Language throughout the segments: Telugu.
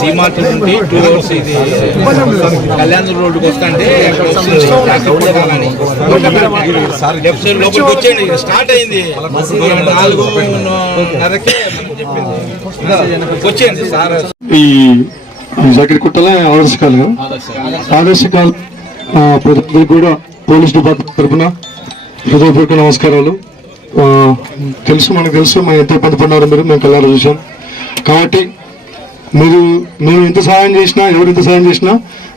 డిమార్ట్ నుండి టూ అవర్స్ ఇది కళ్యాణ్ రోడ్డుకి వస్తుంటే అక్కడ వస్తుంది లెఫ్ట్ సైడ్ లోపలికి వచ్చేయండి స్టార్ట్ అయింది. నాలుగు వచ్చేయండి సార్. ఈ జాకెట్ కుట్టలే ఆదర్శకాలు ఆదర్శకాలు ఆ, ప్రతి కూడా పోలీస్ డిపార్ట్మెంట్ తరఫున హృదయపూర్వక నమస్కారాలు. తెలుసు మనకు తెలుసు మేము ఎంత ఇబ్బంది పడినారో మీరు మేము కళ్ళారా చూసాం కాబట్టి మీరు మేము ఎంత సహాయం చేసినా ఎవరు ఎంత సహాయం చేసినా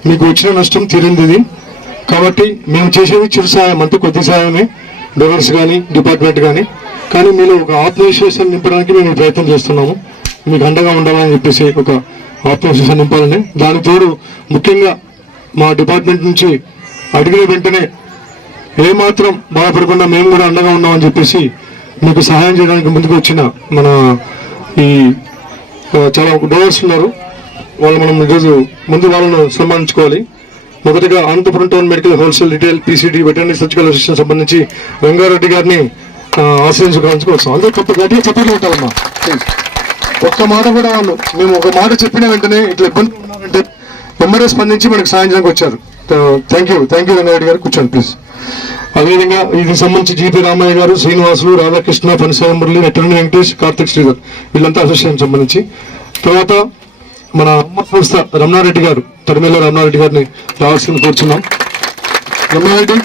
మీకు వచ్చిన నష్టం తీరింది. ఇది కాబట్టి మేము చేసేది చిరు సహాయం అంతా కొద్ది సహాయమే. డోనర్స్ కానీ డిపార్ట్మెంట్ కానీ కానీ మీరు ఒక ఆత్మవిశ్వాసాన్ని నింపడానికి మేము ప్రయత్నం చేస్తున్నాము. మీకు అండగా ఉండాలని చెప్పేసి ఒక ఆత్మవిశ్వాసం నింపాలని. దాని తోడు ముఖ్యంగా మా డిపార్ట్మెంట్ నుంచి అడిగిన వెంటనే ఏమాత్రం బాధపడకుండా మేము కూడా అండగా ఉన్నామని చెప్పేసి మీకు సహాయం చేయడానికి ముందుకు వచ్చిన మన ఈ చాలా డోనర్స్ ఉన్నారు. వాళ్ళు మనం ఈరోజు ముందు వాళ్ళను సన్మానించుకోవాలి. మొదటిగా Anantapuram town medical wholesale retail PCD veterinary surgical assistant సంబంధించి రంగారెడ్డి గారిని ఆ, ఆశ్రయించుకోవాల్సి వస్తాం అందరూ కొత్త గట్టిగా చప్పట్లు కొట్టాలమ్మా ఒక్క మాట కూడా వాళ్ళు మేము ఒక మాట చెప్పిన వెంటనే ఇట్లా ఇబ్బంది ఉన్నారంటే వెంబడే స్పందించి మనకు సాయం చేయడానికి వచ్చారు. Thank you thank you Rangareddy గారు. కూర్చోండి ప్లీజ్. అదేవిధంగా ఇది సంబంధించి జీపీ రామయ్య గారు శ్రీనివాసులు రాధాకృష్ణ పనిసాయ మురళి అటర్నీ వెంకటేష్ కార్తిక్ శ్రీధర్ వీళ్ళంతా అసోసియేషన్ సంబంధించి. తర్వాత మన అమ్మ సంస్థ రమణారెడ్డి గారు తరిమేల రమణారెడ్డి గారిని రావాల్సింది కోరుచున్నాం. రమణారెడ్డి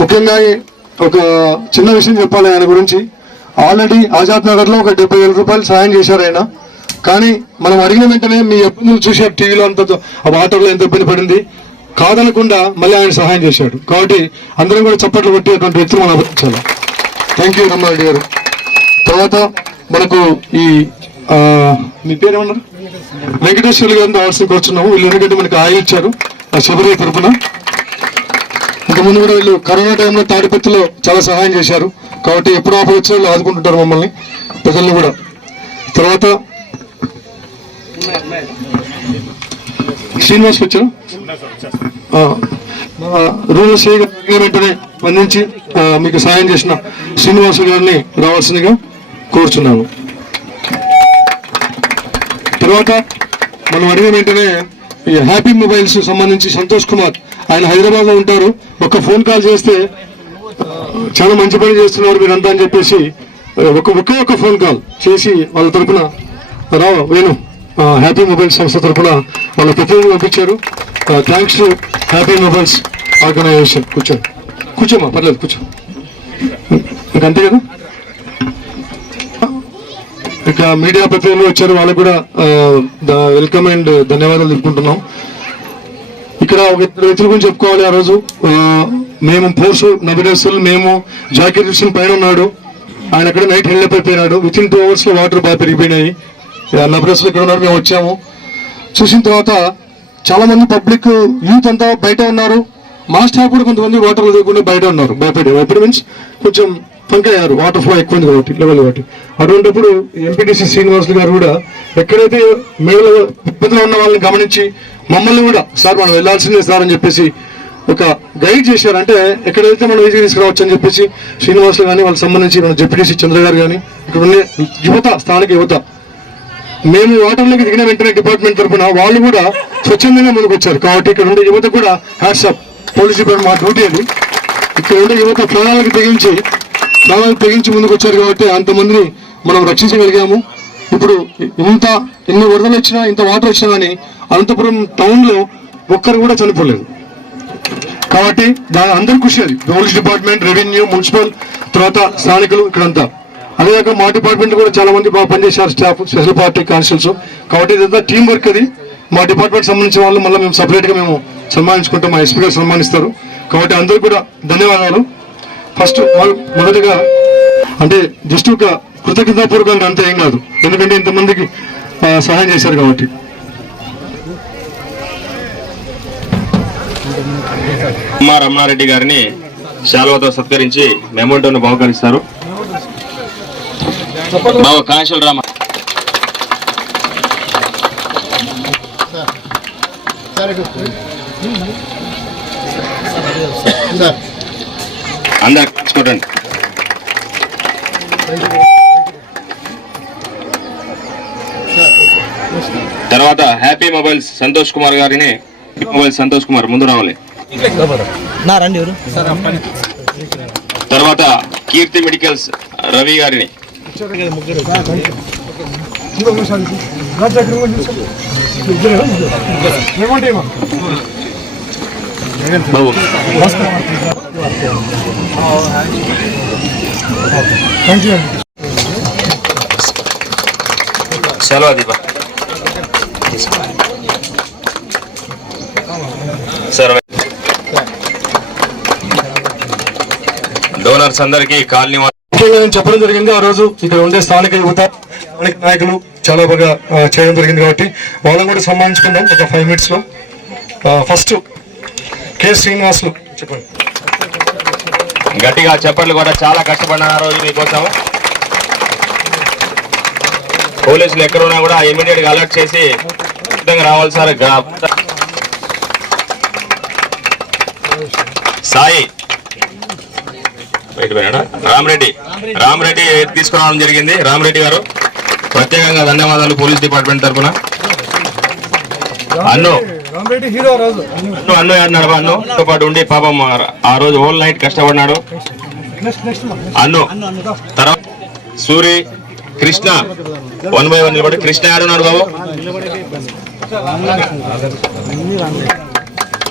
ముఖ్యంగా ఒక చిన్న విషయం చెప్పాలి ఆయన గురించి. ఆల్రెడీ ఆజాద్ నగర్లో ఒక డెబ్బై వేల రూపాయలు సాయం చేశారు ఆయన. కానీ మనం అడిగిన వెంటనే మీ ఇబ్బందులు చూసారు టీవీలో అంత ఆ వాటర్లో ఎంత ఇబ్బంది పడింది. కాదనకుండా మళ్ళీ ఆయన సహాయం చేశాడు. కాబట్టి అందరం కూడా చప్పట్లు కొట్టేటువంటి వ్యక్తులు మనం అభినందించాలి. థ్యాంక్ యూ రమ్మారెడ్డి గారు. తర్వాత మనకు ఈ మీ పేరు ఏమన్నారు వెంకటేశ్వర గారిని రావాల్సిన కూర్చున్నాము. వీళ్ళు ఎందుకంటే మనకి ఆయిల్ ఇచ్చారు. ఆ శబరి తరఫున ఇంతకుముందు కూడా వీళ్ళు కరోనా టైంలో తాడిపత్రిలో చాలా సహాయం చేశారు. కాబట్టి ఎప్పుడు ఆపద వచ్చినా వీళ్ళు ఆదుకుంటుంటారు మమ్మల్ని ప్రజల్ని కూడా. తర్వాత శ్రీనివాస్ వచ్చారు రూరల్ సీ గారు వెంటనే స్పందించి మీకు సహాయం చేసిన శ్రీనివాస్ గారిని రావాల్సిందిగా కోరుచున్నాను. తర్వాత మనం అడిగిన వెంటనే ఈ హ్యాపీ మొబైల్స్ సంబంధించి సంతోష్ కుమార్ ఆయన హైదరాబాద్లో ఉంటారు. ఒక ఫోన్ కాల్ చేస్తే చాలా మంచి పని చేస్తున్నారు మీరంతా అని చెప్పేసి ఒక ఒకే ఒక ఫోన్ కాల్ చేసి వాళ్ళ తరపున రావు వేణు? హ్యాపీ మొబైల్ సంస్థ తరపున వాళ్ళు ప్రతినిధులు పంపించారు. Thanks to happy mobiles organisation కూర్చోండి కూర్చోమ్మా పర్లేదు కూర్చో. ఇంకా అంతే కదా? ఇక మీడియా ప్రతినిధులు వచ్చారు వాళ్ళకు కూడా వెల్కమ్ అండ్ ధన్యవాదాలు తెలుపుకుంటున్నాం. ఇక్కడ ఒక ఇద్దరు వ్యక్తుల గురించి చెప్పుకోవాలి ఆ రోజు. మేము పోర్సు నబినేసులు మేము జాకీర్ హుస్సేన్ పైన ఉన్నాడు. ఆయన అక్కడ నైట్ హెల్ప్ అయిపోయినాడు. విత్ ఇన్ టూ అవర్స్లో వాటర్ బాగా పెరిగిపోయినాయి. నబినేసులు ఇక్కడ ఉన్నారు మేము వచ్చాము. చూసిన తర్వాత చాలా మంది పబ్లిక్ యూత్ అంతా బయట ఉన్నారు. మా స్టాఫ్ కూడా కొంతమంది వాటర్ లేకుండా బయట ఉన్నారు. భయపడి భయపడి మీన్స్ కొంచెం పంకయ్యారు వాటర్ ఫ్లో ఎక్కువ ఉంది కాబట్టి లెవెల్ కాబట్టి. అటువంటిప్పుడు ఎంపీటీసీ శ్రీనివాసులు గారు కూడా ఎక్కడైతే మేలు ఇబ్బందులు ఉన్న వాళ్ళని గమనించి మమ్మల్ని కూడా సార్ మనం వెళ్ళాల్సిందే సార్ అని చెప్పేసి ఒక గైడ్ చేశారు. అంటే ఎక్కడైతే మనం ఈజీ తీసుకురావచ్చు అని చెప్పేసి శ్రీనివాసులు కానీ వాళ్ళకి సంబంధించి మన జెపీటీసీ చంద్ర గారు కానీ ఇక్కడ ఉండే యువత స్థానిక యువత మేము వాటర్లోకి దిగిన వెంటనే డిపార్ట్మెంట్ తరఫున వాళ్ళు కూడా స్వచ్ఛందంగా ముందుకు వచ్చారు కాబట్టి ఇక్కడ ఉండే యువత కూడా హ్యాట్సప్ పోలీస్ డిపార్ట్మెంట్ మా డ్యూటీ అది. ఇక్కడ ఉండే యువత ప్రాణాలకు తెగించి ప్రాణాలకు తెగించి ముందుకు వచ్చారు కాబట్టి అంతమందిని మనం రక్షించగలిగాము. ఇప్పుడు ఇంత ఎన్ని వరదలు వచ్చినా ఇంత వాటర్ వచ్చినా కానీ అనంతపురం టౌన్లో ఒక్కరు కూడా చనిపోలేదు. కాబట్టి దాని అందరి కృషి అది. పోలీస్ డిపార్ట్మెంట్ రెవెన్యూ మున్సిపల్ తర్వాత స్థానికులు ఇక్కడంతా. అదేవిధంగా మా డిపార్ట్మెంట్ కూడా చాలా మంది బాగా పనిచేశారు స్టాఫ్ స్పెషల్ పార్టీ కాన్స్టిట్యూన్స్ కాబట్టి ఇదంతా టీం వర్క్ అది. మా డిపార్ట్మెంట్ సంబంధించిన వాళ్ళు మళ్ళీ మేము సపరేట్గా మేము సన్మానించుకుంటాం మా ఎస్పీ గారు సన్మానిస్తారు. కాబట్టి అందరూ కూడా ధన్యవాదాలు. ఫస్ట్ మొదటిగా అంటే జస్ట్ ఒక కృతజ్ఞతాపూర్వకంగా అంతే ఏం కాదు. ఎందుకంటే ఇంతమందికి సహాయం చేశారు కాబట్టి. ఉమా రమణారెడ్డి గారిని శాలువతో సత్కరించి మెమోటోను బహుకరిస్తారు. బాబు కాంశల్ రామ అందరు చూడండి. తర్వాత హ్యాపీ మొబైల్స్ సంతోష్ కుమార్ గారిని మొబైల్ సంతోష్ కుమార్ ముందు రావాలి. తర్వాత కీర్తి మెడికల్స్ రవి గారిని. సెలవు దీప సరే డోనర్స్ అందరికీ కాలనీ వా- ముఖ్యంగా నేను చెప్పడం జరిగింది. ఆ రోజు ఇక్కడ ఉండే స్థానిక యువత స్థానిక నాయకులు చాలా బాగా చేయడం జరిగింది కాబట్టి వాళ్ళని కూడా సన్మానించుకుందాం ఒక ఫైవ్ మినిట్స్లో. ఫస్ట్ కె శ్రీనివాసులు చెప్పండి. గట్టిగా చెప్పట్లు కూడా చాలా కష్టపడినారు ఆ రోజు మీకోసం. పోలీసులు ఎక్కడ ఉన్నా కూడా ఇమీడియట్గా అలర్ట్ చేసి సిద్ధంగా రావాలి సార్. సాయి రామరెడ్డి. రామరెడ్డి తీసుకురావడం జరిగింది. రామరెడ్డి గారు ప్రత్యేకంగా ధన్యవాదాలు పోలీస్ డిపార్ట్మెంట్ తరఫున. అన్ను. అన్ను అన్ను ఆడినాడు అన్ను. తో పాటు ఉండి పాపం ఆ- ఆ రోజు హోల్ నైట్ కష్టపడినాడు అన్ను. తర్వాత Suri Krishna. One by one నిలబడి. కృష్ణ ఆడున్నాడు బాబు.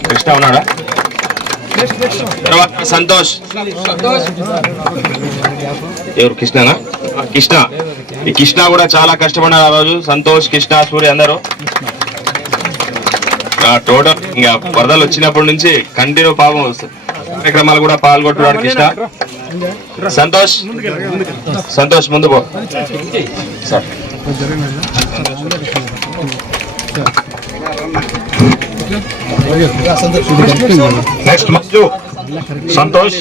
కృష్ణ ఉన్నాడా? తర్వాత సంతోష్. ఎవరు కృష్ణనా? కృష్ణ. ఈ కృష్ణ కూడా చాలా కష్టపడినారు ఆ రోజు. సంతోష్ కృష్ణ సూర్య అందరూ. టోటల్ ఇంకా వరదలు వచ్చినప్పటి నుంచి కంటిన్యూ పాపం కార్యక్రమాలు కూడా పాల్గొంటున్నాడు కృష్ణ. సంతోష్. సంతోష్ ముందు పో. సార్. నెక్స్ట్ మంజు సంతోష్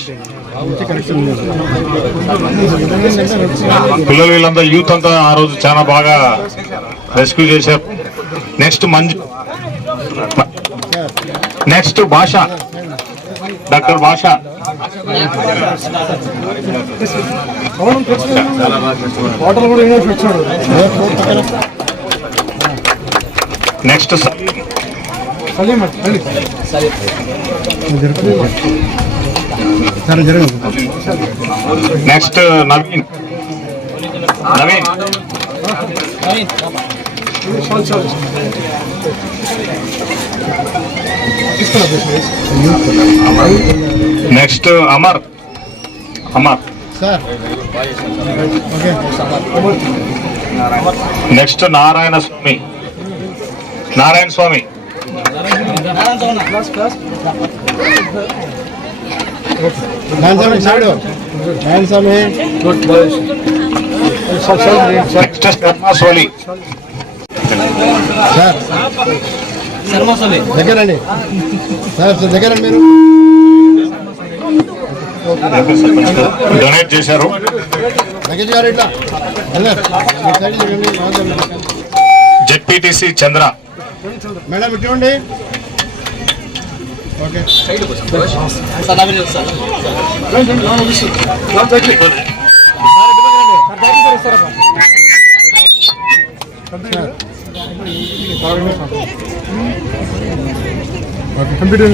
పిల్లలు వీళ్ళంతా యూత్ అంతా ఆ రోజు చాలా బాగా రెస్క్యూ చేశారు. Next Manju next Basha. Doctor Basha. Next Saleem next Naveen. Naveen. Next Amar Amar next Narayana Swamy Narayana Swamy Soli దగ్గరండి సార్ దగ్గరండి మీరు డొనేట్ చేశారు లగేజ్ గారు ఇట్లా జెడ్పీటీసీ చంద్ర మేడం ఇటువంటి okay. Computer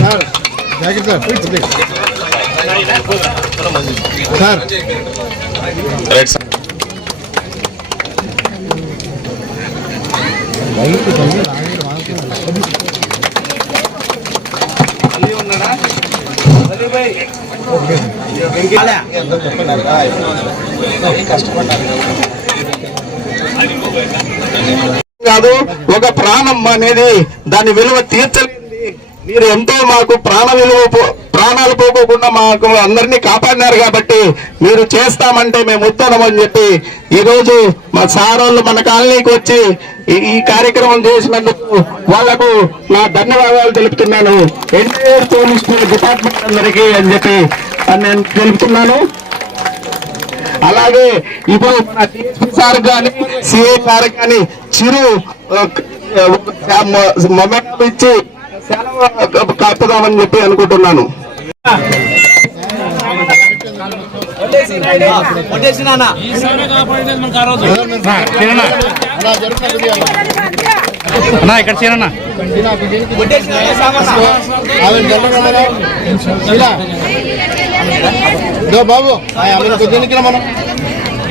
sir sir. Right sir. కాదు ఒక ప్రాణం అనేది దాని విలువ తీర్చలేనిది. మీరు ఎంతో మాకు ప్రాణ విలువ ప్రాణాలు పోకోకుండా మాకు అందరినీ కాపాడినారు కాబట్టి మీరు చేస్తామంటే మేము ఉత్తరమని చెప్పి ఈరోజు మా సారోళ్ళు మన కాలనీకి వచ్చి ఈ- ఈ కార్యక్రమం చేసినందుకు వాళ్ళకు నా ధన్యవాదాలు తెలుపుతున్నాను. ఎన్టీఆర్ పోలీస్ డిపార్ట్మెంట్ అందరికీ అని చెప్పి అని నేను తెలుపుతున్నాను. అలాగే ఇప్పుడు మన డిఎస్పీ సార్ కానీ సిఐ సార్ కానీ చిరు మొమెంటం ఇచ్చి సెలవు కప్పుదామని చెప్పి అనుకుంటున్నాను. ఇక్కడ నాన్న. బాబు ఆ ఆమె మనం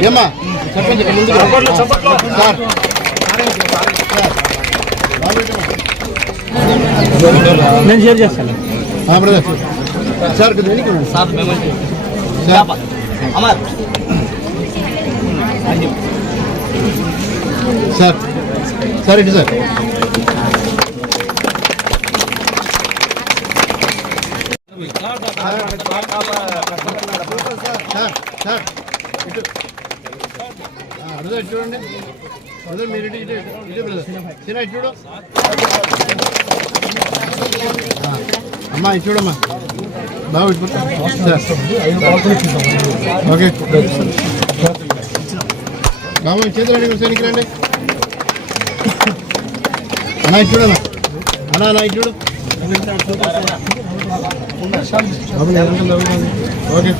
ఏమ్మా చెప్పండి ముందుకు సార్ నేను షేర్ చేస్తాను brother sir sir sir. Amar sir sir ఇటు సార్ సార్ సార్ ఇటు చూడండి బ్రదర్ మీరు ఇటు ఇటు ఇటు చూడు అమ్మా చూడమ్మా. బాబు ఓకే. బాబు చేతులు అడిగి సైనికి రండి అన్నా ఇటు అన్నా అన్నా చూడు. ఓకే.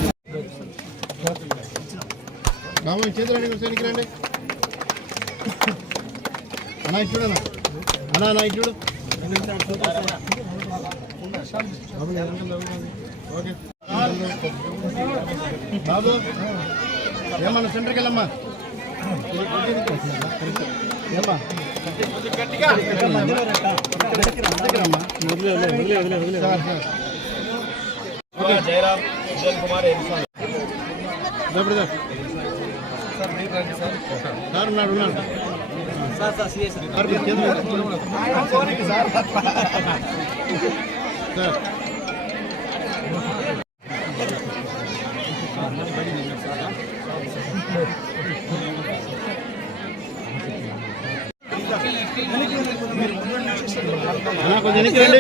బాబు చేతులు అడిగి సైనికి రండి అన్నా ఇటు చూడన్నా అన్నా అన్నా చూడు. బాబు నేను వెనకాల తగులుతాను. ఓకే బాబు ఏమన్నా సెంటర్కి వెళ్ళమ్మా ఏమ్మా దగ్గరమ్మా. Sir, sir. సార్ ఉన్నాడు ఉన్నాడు సార్, సార్ చేతులు సార్ కొంచెం వెనక్కి రండి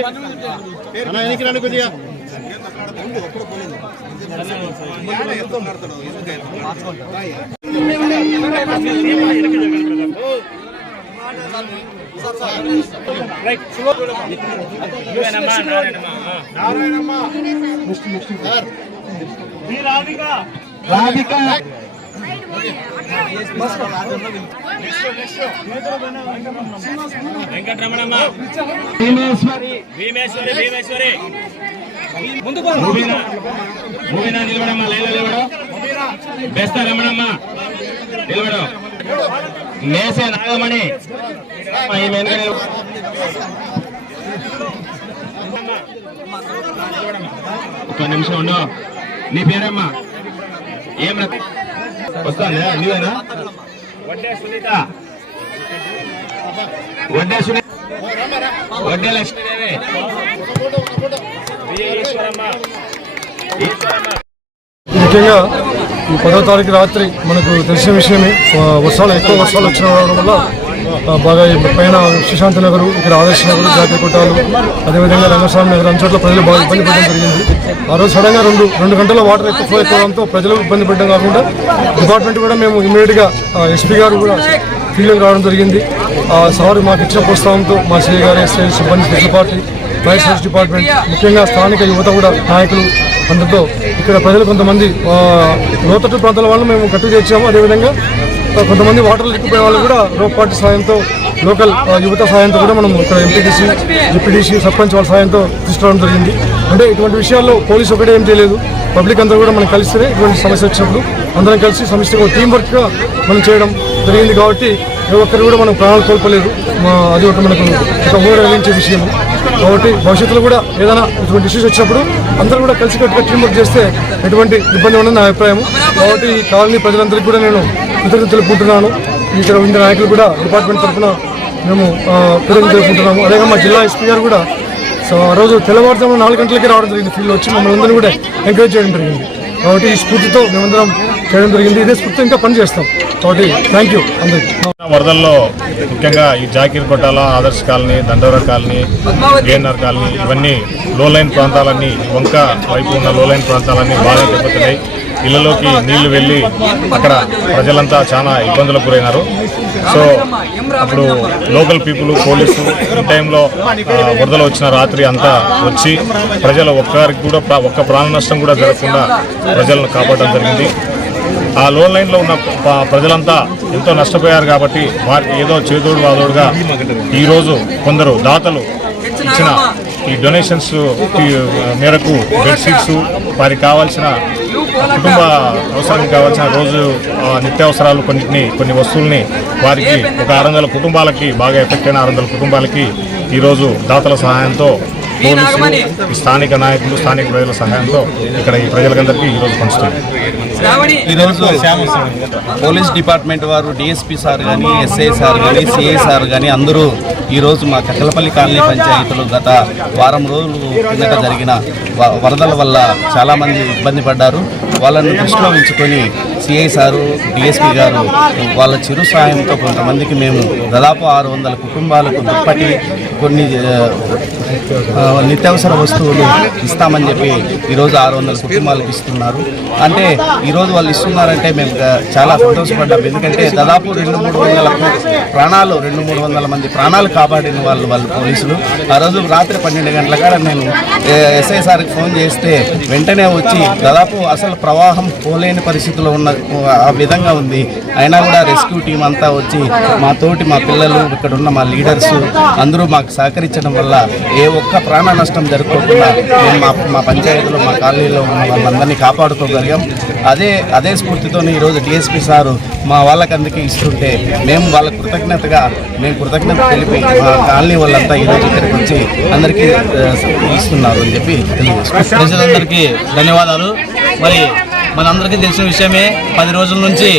అన్నా వెనక్కి రండి కొద్దిగా రాధిక భీమేశ్వరి భీమేశ్వరి భీమేశ్వరి ముబీనా ముబీనా నిలబడమ్మా లైన్లో బెస్త రమణమ్మ నిలబడు మేసే నాగమణి. ఒక్క నిమిషం ఉండు. నీ పేరమ్మా. ఏం రా- వస్తాను నీవేనా? వడ్డే సునీత. వడ్డే సునీత. వడ్డే లక్ష్మీదేవి. ముఖ్యంగా ఈ పదో తారీఖు రాత్రి మనకు తెలిసిన విషయమే. వర్షాలు ఎక్కువ వర్షాలు వచ్చిన వల్ల బాగా పైన సుశాంత్ నగర్ ఇక్కడ ఆదర్శ నగర్ జాతీయ కొట్టాలు అదేవిధంగా రంగస్వామి నగర్ అన్ని చోట్ల ప్రజలు బాగా ఇబ్బంది పడడం జరిగింది. ఆ రోజు సడన్గా రెండు రెండు గంటల వాటర్ ఎక్కువ ఫ్లో ఎక్కువడంతో ప్రజలు ఇబ్బంది పడడం కాకుండా డిపార్ట్మెంట్ కూడా మేము ఇమీడియట్గా ఎస్పీ గారు కూడా ఫీల్డ్కి రావడం జరిగింది. ఆ సార్ మాకు ఇచ్చిన ప్రోత్సాహంతో మా సిఐ గారు ఎస్ఐ సిబ్బంది special party vice service department ముఖ్యంగా స్థానిక యువత కూడా నాయకులు అందరితో ఇక్కడ ప్రజలు కొంతమంది లోతట్టు ప్రాంతాల వాళ్ళు మేము కట్టు చేర్చాము అదేవిధంగా కొంతమంది వాటర్ లిక్కిపోయే వాళ్ళు కూడా రోప్ సాయంతో లోకల్ ఆ, యువత సాయంతో కూడా మనం ఇక్కడ ఎంపీటీసీ డిప్యూటీసీ సర్పంచ్ వాళ్ళ సాయంతో తీసుకురావడం జరిగింది. అంటే ఇటువంటి విషయాల్లో పోలీసు ఒకటే ఏం చేయలేదు. పబ్లిక్ అందరూ కూడా మనం కలిస్తేనే ఇటువంటి సమస్య వచ్చినప్పుడు అందరం కలిసి సమిష్టిగా టీం వర్క్గా మనం చేయడం జరిగింది కాబట్టి ఏ ఒక్కరు కూడా మనం ప్రాణాలు కోల్పోలేదు. అది ఒక మనకు ఒక ఊరు కలిగించే విషయం కాబట్టి భవిష్యత్తులో కూడా ఏదైనా ఇటువంటి ఇష్యూస్ వచ్చినప్పుడు అందరూ కూడా కలిసి కట్టుగా టీం వర్క్ చేస్తే ఎటువంటి ఇబ్బంది ఉండదు నా అభిప్రాయం కాబట్టి ఈ కాలనీ ప్రజలందరికీ కూడా నేను కృతజ్ఞతలు తెలుపుకుంటున్నాను. ఇక్కడ ఉన్న నాయకులు కూడా డిపార్ట్మెంట్ తరఫున మేము కృతజ్ఞతలు తెలుపుకుంటున్నాము. అలాగే మా జిల్లా ఎస్పీ గారు కూడా సో ఆ రోజు తెల్లవారుజామున నాలుగు గంటలకి రావడం జరిగింది. ఫీల్డ్ వచ్చి మమ్మల్ని అందరూ కూడా ఎంకరేజ్ చేయడం జరిగింది. కాబట్టి ఈ స్ఫూర్తితో మేమందరం చేయడం జరిగింది. ఇదే స్ఫూర్తితో ఇంకా కాబట్టి థ్యాంక్ యూ అందరికీ. వరదల్లో ముఖ్యంగా ఈ Zakir Kottala Adarsh colony Dandora colony ANR colony ఇవన్నీ లో లైన్ ప్రాంతాలన్నీ వంక వైపు ఉన్న లో లైన్ ప్రాంతాలన్నీ బాగా దెబ్బతున్నాయి. ఇళ్ళలోకి నీళ్ళు వెళ్ళి అక్కడ ప్రజలంతా చాలా ఇబ్బందులకు గురైనారు. సో అప్పుడు లోకల్ పీపుల్ పోలీసు ఈ టైంలో వరదలు వచ్చిన రాత్రి అంతా వచ్చి ప్రజల ఒక్కరికి కూడా ప్రా- ఒక్క ప్రాణ నష్టం కూడా జరగకుండా ప్రజలను కాపాడడం జరిగింది. ఆ లోన్ లైన్లో ఉన్న ప్రజలంతా ఎంతో నష్టపోయారు కాబట్టి వారికి ఏదో చేదోడు వాదోడుగా ఈరోజు కొందరు దాతలు ఇచ్చిన ఈ డొనేషన్స్ మేరకు బెడ్షీట్స్ వారికి కావాల్సిన కుటుంబ అవసరానికి కావాల్సిన రోజు నిత్యావసరాలు కొన్నింటిని కొన్ని వస్తువుల్ని వారికి ఒక ఆరు వందల కుటుంబాలకి బాగా ఎఫెక్ట్ అయిన ఆరు వందల కుటుంబాలకి ఈరోజు దాతల సహాయంతో పోలీసులు ఈ స్థానిక నాయకులు స్థానిక ప్రజల సహాయంతో ఇక్కడ ఈ ప్రజలకందరికీ ఈరోజు పంచుతుంది ఈరోజు పోలీస్ డిపార్ట్మెంట్ వారు డిఎస్పీ సార్ కానీ ఎస్ఐ సార్ కానీ సిఐ సార్ కానీ అందరూ ఈరోజు మా కట్టలపల్లి కాలనీ పంచాయతీలో గత వారం రోజులు కిందట జరిగిన వ- వరదల వల్ల చాలామంది ఇబ్బంది పడ్డారు. వాళ్ళని దృష్టిలో ఉంచుకొని సిఐ సారు డిఎస్పీ గారు వాళ్ళ చిరు సాయంతో కొంతమందికి మేము దాదాపు ఆరు వందల కుటుంబాలకు దుప్పటి కొన్ని నిత్యావసర వస్తువులు ఇస్తామని చెప్పి ఈరోజు ఆరు వందల కుటుంబాలకు ఇస్తున్నారు. అంటే ఈరోజు వాళ్ళు ఇస్తున్నారంటే మేము చాలా సంతోషపడ్డాం. ఎందుకంటే దాదాపు రెండు మూడు వందల ప్రాణాలు రెండు మూడు వందల మంది ప్రాణాలు కాపాడిన వాళ్ళు వాళ్ళు పోలీసులు. ఆ రోజు రాత్రి పన్నెండు గంటల కాడ నేను ఎస్ఐసార్కి ఎస్ఐ సార్కి ఫోన్ చేస్తే వెంటనే వచ్చి దాదాపు అసలు ప్రవాహం పోలేని పరిస్థితిలో ఉన్న ఆ విధంగా ఉంది. అయినా కూడా రెస్క్యూ టీం అంతా వచ్చి మా తోటి మా పిల్లలు ఇక్కడ ఉన్న మా లీడర్స్ అందరూ మాకు సహకరించడం వల్ల ఏ ఒక్క ప్రాణ నష్టం జరగకుండా మేము మా మా పంచాయతీలో మా కాలనీలో ఉన్న వాళ్ళందరినీ కాపాడుకోగలిగాం. అదే అదే స్ఫూర్తితోనే ఈరోజు డిఎస్పీ సారు మా వాళ్ళకి అందుకే ఇస్తుంటే మేము వాళ్ళ కృతజ్ఞతగా మేము కృతజ్ఞత తెలిపి మా కాలనీ వాళ్ళంతా ఈరోజు ఇక్కడికి వచ్చి అందరికీ ఇస్తున్నారు అని చెప్పి తెలియజేస్తున్నాం. ప్రజలందరికీ ధన్యవాదాలు. మరి మనందరికీ తెలిసిన విషయమే పది రోజుల నుంచి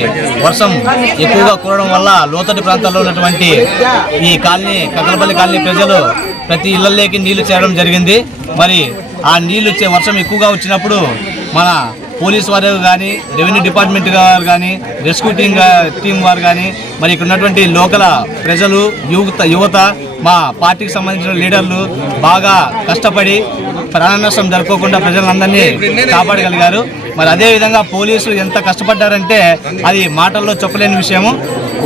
వర్షం ఎక్కువగా కురవడం వల్ల లోతటి ప్రాంతాల్లో ఉన్నటువంటి ఈ కాలనీ కక్కలపల్లి కాలనీ ప్రజలు ప్రతి ఇళ్ళలోకి నీళ్ళు చేరడం జరిగింది. మరి ఆ నీళ్ళు వచ్చే వర్షం ఎక్కువగా వచ్చినప్పుడు మన పోలీస్ వారు కానీ రెవెన్యూ డిపార్ట్మెంట్ వారు కానీ రెస్క్యూ టీం టీం వారు కానీ మరి ఇక్కడ ఉన్నటువంటి లోకల్ ప్రజలు యువత యువత మా పార్టీకి సంబంధించిన లీడర్లు బాగా కష్టపడి ప్రాణ నష్టం జరగకుండా ప్రజలందరినీ కాపాడగలిగారు. మరి అదేవిధంగా పోలీసులు ఎంత కష్టపడ్డారంటే అది మాటల్లో చెప్పలేని విషయము.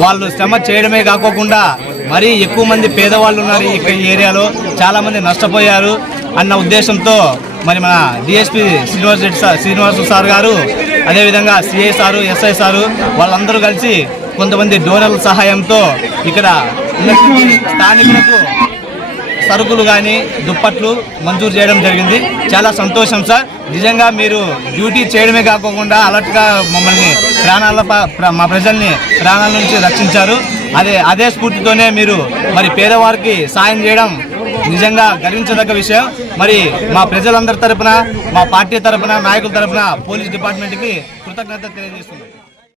వాళ్ళు శ్రమ చేయడమే కాకోకుండా మరీ ఎక్కువ మంది పేదవాళ్ళు ఉన్నారు ఈ ఈ ఏరియాలో చాలామంది నష్టపోయారు. అన్న ఉద్దేశంతో మరి మన DSP Srinivas Reddy sir Srinivasu sir గారు అదేవిధంగా సిఐ సారు ఎస్ఐ సారు వాళ్ళందరూ కలిసి కొంతమంది డోనర్ల సహాయంతో ఇక్కడ స్థానికులకు సరుకులు కానీ దుప్పట్లు మంజూరు చేయడం జరిగింది. చాలా సంతోషం సార్. నిజంగా మీరు డ్యూటీ చేయడమే కాకుండా అలర్ట్గా మమ్మల్ని ప్రాణాల ప- ప్ర- మా ప్రజల్ని ప్రాణాల నుంచి రక్షించారు. అదే అదే స్ఫూర్తితోనే మీరు మరి పేదవారికి సాయం చేయడం నిజంగా గర్వించదగ్గ విషయం. మరి మా ప్రజలందరి తరపున మా పార్టీ తరపున నాయకుల తరపున పోలీస్ డిపార్ట్మెంట్కి కృతజ్ఞత తెలియజేస్తున్నాం.